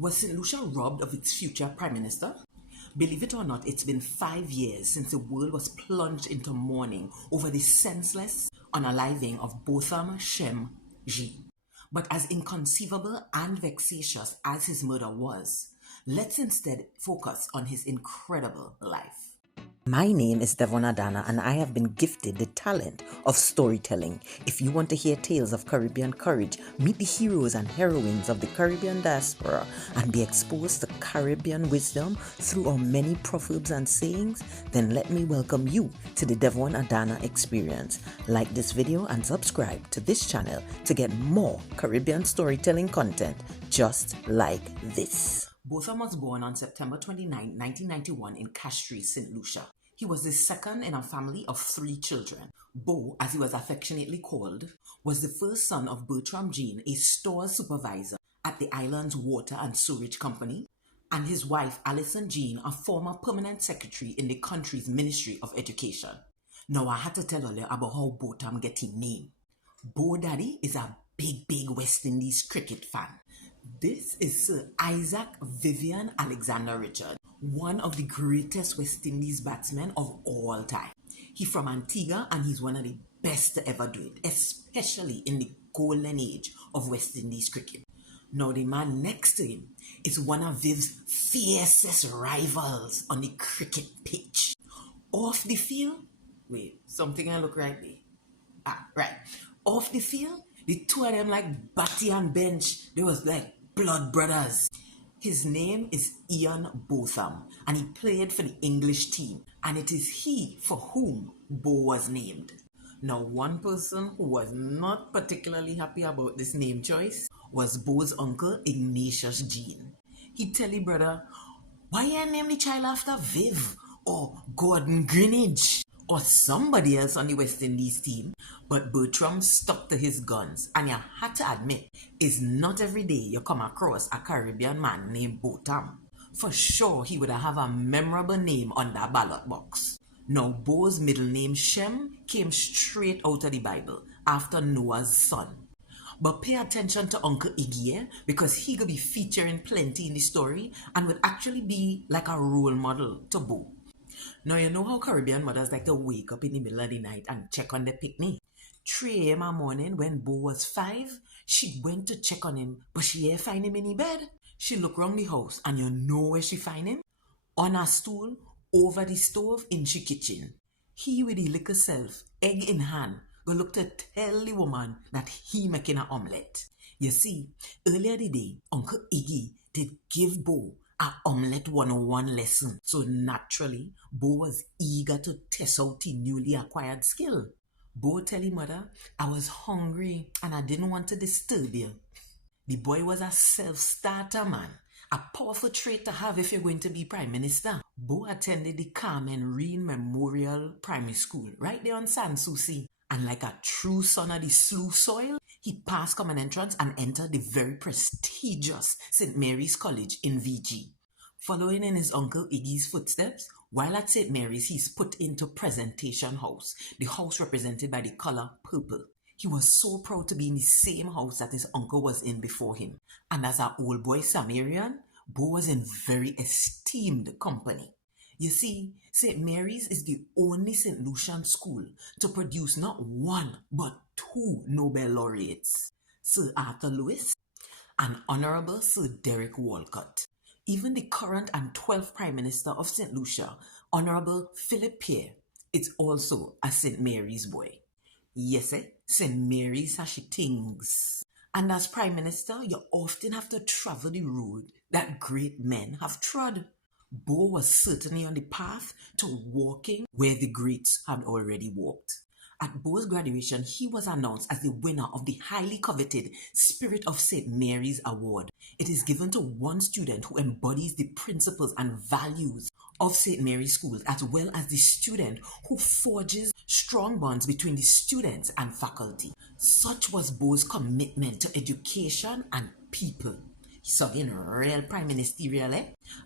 Was St. Lucia robbed of its future Prime Minister? Believe it or not, it's been 5 years since the world was plunged into mourning over the senseless unaliving of Botham Jean. But as inconceivable and vexatious as his murder was, let's instead focus on his incredible life. My name is Devonne Adanna, and I have been gifted the talent of storytelling. If you want to hear tales of Caribbean courage, meet the heroes and heroines of the Caribbean diaspora, and be exposed to Caribbean wisdom through our many proverbs and sayings, then let me welcome you to the Devonne Adanna experience. Like this video and subscribe to this channel to get more Caribbean storytelling content just like this. Botham was born on September 29, 1991 in Castries, St. Lucia. He was the second in a family of 3 children. Bo, as he was affectionately called, was the first son of Bertram Jean, a store supervisor at the island's water and sewage company, and his wife Alison Jean, a former permanent secretary in the country's Ministry of Education. Now I had to tell you about how Botham get his name. Bo Daddy is a big West Indies cricket fan. This is Sir Isaac Vivian Alexander Richard, one of the greatest West Indies batsmen of all time. He's from Antigua and he's one of the best to ever do it, especially in the golden age of West Indies cricket. Now the man next to him is one of Viv's fiercest rivals on the cricket pitch. Off the field, wait, something I look right there. Right. Off the field, the two of them like Batty and Bench, they was like blood brothers. His name is Ian Botham, and he played for the English team, and it is he for whom Bo was named. Now, one person who was not particularly happy about this name choice was Bo's uncle, Ignatius Jean. He tell his brother, why you name the child after Viv, or Gordon Greenidge, or somebody else on the West Indies team? But Bertram stuck to his guns, and you had to admit, it's not every day you come across a Caribbean man named Botham. For sure, he would have a memorable name on that ballot box. Now, Bo's middle name, Shem, came straight out of the Bible, after Noah's son. But pay attention to Uncle Iggy, because he could be featuring plenty in the story, and would actually be like a role model to Bo. Now, you know how Caribbean mothers like to wake up in the middle of the night and check on their picnic? 3 a.m. a morning when Bo was 5, she went to check on him, but she ain't find him in the bed. She looked round the house, and you know where she find him? On a stool, over the stove in the kitchen. He with the liquor self, egg in hand, go look to tell the woman that he making an omelette. You see, earlier the day, Uncle Iggy did give Bo a omelette 101 lesson. So naturally, Bo was eager to test out the newly acquired skill. Bo tell his mother, I was hungry and I didn't want to disturb you. The boy was a self-starter man, a powerful trait to have if you're going to be Prime Minister. Bo attended the Carmen Reen Memorial Primary School right there on Sans Souci. And like a true son of the Slough soil, he passed common entrance and entered the very prestigious St. Mary's College in VG. Following in his uncle Iggy's footsteps, while at St. Mary's, he's put into Presentation House, the house represented by the color purple. He was so proud to be in the same house that his uncle was in before him. And as an old boy Samarian, Bo was in very esteemed company. You see, St. Mary's is the only St. Lucian school to produce not 1 but 2 Nobel laureates, Sir Arthur Lewis and Honorable Sir Derek Walcott. Even the current and 12th Prime Minister of St. Lucia, Honorable Philip Pierre, is also a St. Mary's boy. Yes, St. Mary's has she things. And as Prime Minister, you often have to travel the road that great men have trod. Bo was certainly on the path to walking where the greats had already walked. At Bo's graduation, he was announced as the winner of the highly coveted Spirit of St. Mary's Award. It is given to one student who embodies the principles and values of St. Mary's Schools, as well as the student who forges strong bonds between the students and faculty. Such was Bo's commitment to education and people. So again, real prime ministerial.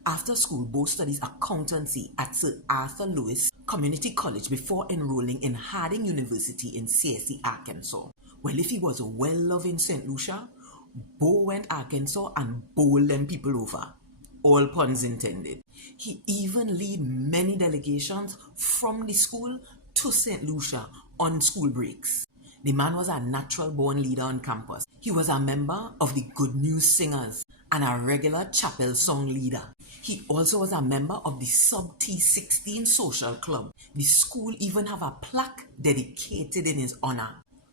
After school, Bo studies accountancy at Sir Arthur Lewis Community College before enrolling in Harding University in CSE, Arkansas. Well, if he was well-loved in St. Lucia, Bo went Arkansas and bowled them people over. All puns intended. He even led many delegations from the school to St. Lucia on school breaks. The man was a natural-born leader on campus. He was a member of the Good News Singers and a regular chapel song leader. He also was a member of the Sub T16 Social Club. The school even have a plaque dedicated in his honor.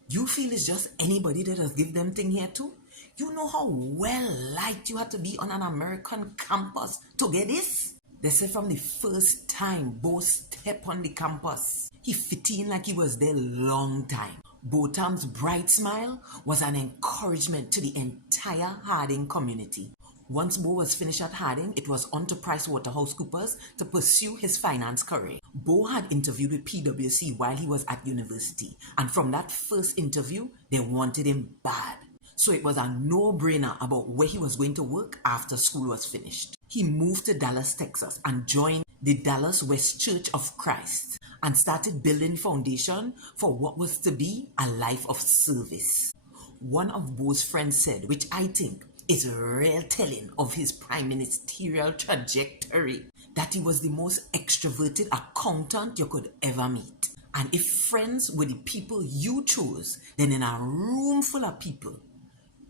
You feel it's just anybody that has give them thing here too? You know how well liked you had to be on an American campus to get this? They say from the first time Bo stepped on the campus, he fit in like he was there long time. Botham's bright smile was an encouragement to the entire Harding community. Once Bo was finished at Harding, it was on to PricewaterhouseCoopers to pursue his finance career. Bo had interviewed with PwC while he was at university, and from that first interview, they wanted him bad. So it was a no-brainer about where he was going to work after school was finished. He moved to Dallas, Texas and joined the Dallas West Church of Christ and started building foundation for what was to be a life of service. One of Bo's friends said, which I think is real telling of his prime ministerial trajectory, that he was the most extroverted accountant you could ever meet. And if friends were the people you chose, then in a room full of people,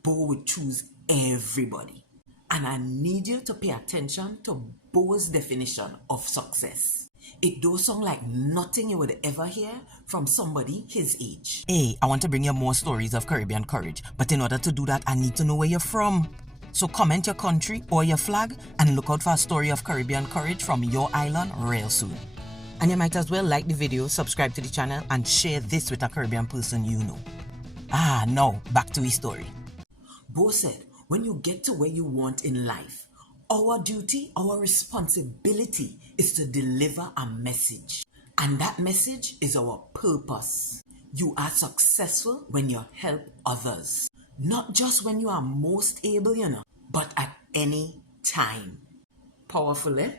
Bo would choose everybody. And I need you to pay attention to Bo's definition of success. It does sound like nothing you would ever hear from somebody his age. Hey, I want to bring you more stories of Caribbean courage, but in order to do that, I need to know where you're from. So comment your country or your flag and look out for a story of Caribbean courage from your island real soon. And you might as well like the video, subscribe to the channel, and share this with a Caribbean person you know. Now, back to his story. Bo said, when you get to where you want in life, our duty, our responsibility is to deliver a message. And that message is our purpose. You are successful when you help others. Not just when you are most able, but at any time. Powerful, eh?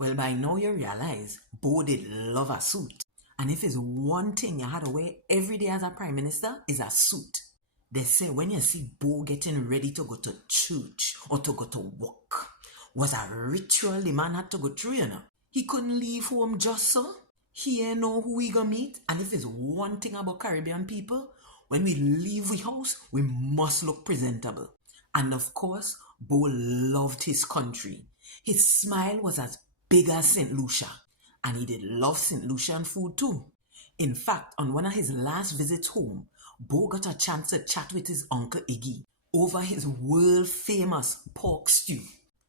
Well, by now you realize Bo did love a suit. And if it's one thing you had to wear every day as a prime minister, is a suit. They say when you see Bo getting ready to go to church or to go to work, was a ritual the man had to go through, He couldn't leave home just so. He ain't know who he gonna meet. And if it's one thing about Caribbean people, when we leave the house, we must look presentable. And of course, Bo loved his country. His smile was as big as St. Lucia. And he did love St. Lucian food too. In fact, on one of his last visits home, Bo got a chance to chat with his uncle Iggy over his world-famous pork stew,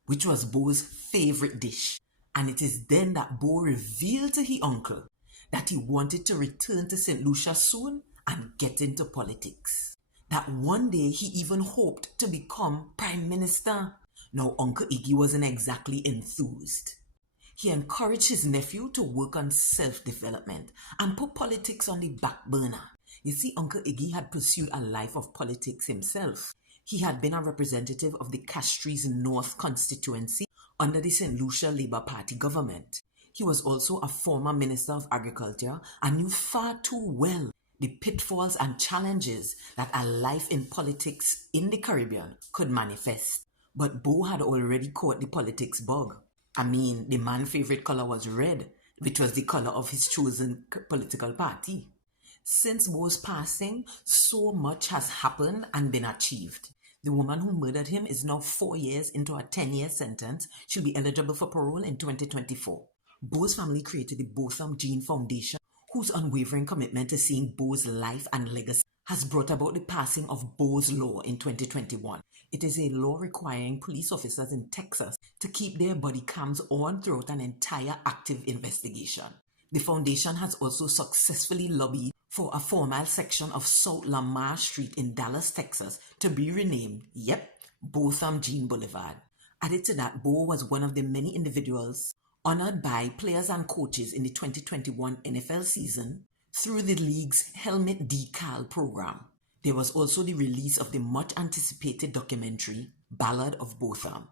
which was Bo's favorite dish. And it is then that Bo revealed to his uncle that he wanted to return to St. Lucia soon and get into politics. That one day he even hoped to become prime minister. Now, Uncle Iggy wasn't exactly enthused. He encouraged his nephew to work on self-development and put politics on the back burner. You see, Uncle Iggy had pursued a life of politics himself. He had been a representative of the Castries North constituency under the St. Lucia Labour Party government. He was also a former Minister of Agriculture and knew far too well the pitfalls and challenges that a life in politics in the Caribbean could manifest. But Bo had already caught the politics bug. I mean, the man's favorite color was red, which was the color of his chosen political party. Since Bo's passing, so much has happened and been achieved. The woman who murdered him is now 4 years into a 10-year sentence. She'll be eligible for parole in 2024. Bo's family created the Botham Jean Foundation, whose unwavering commitment to seeing Bo's life and legacy has brought about the passing of Bo's Law in 2021. It is a law requiring police officers in Texas to keep their body cams on throughout an entire active investigation. The foundation has also successfully lobbied for a formal section of South Lamar Street in Dallas, Texas to be renamed, Botham Jean Boulevard. Added to that, Bo was one of the many individuals honored by players and coaches in the 2021 NFL season through the league's Helmet Decal program. There was also the release of the much-anticipated documentary, Ballad of Botham,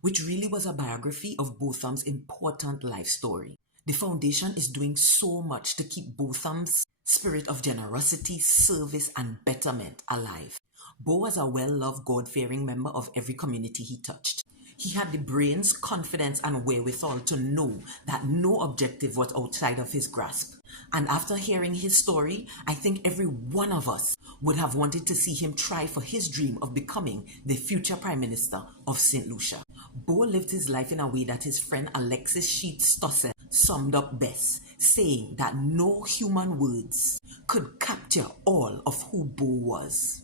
which really was a biography of Botham's important life story. The foundation is doing so much to keep Botham's spirit of generosity, service, and betterment alive. Bo was a well-loved, God-fearing member of every community he touched. He had the brains, confidence, and wherewithal to know that no objective was outside of his grasp. And after hearing his story, I think every one of us would have wanted to see him try for his dream of becoming the future Prime Minister of St. Lucia. Bo lived his life in a way that his friend Alexis Sheets-Stossel summed up best, saying that no human words could capture all of who Bo was.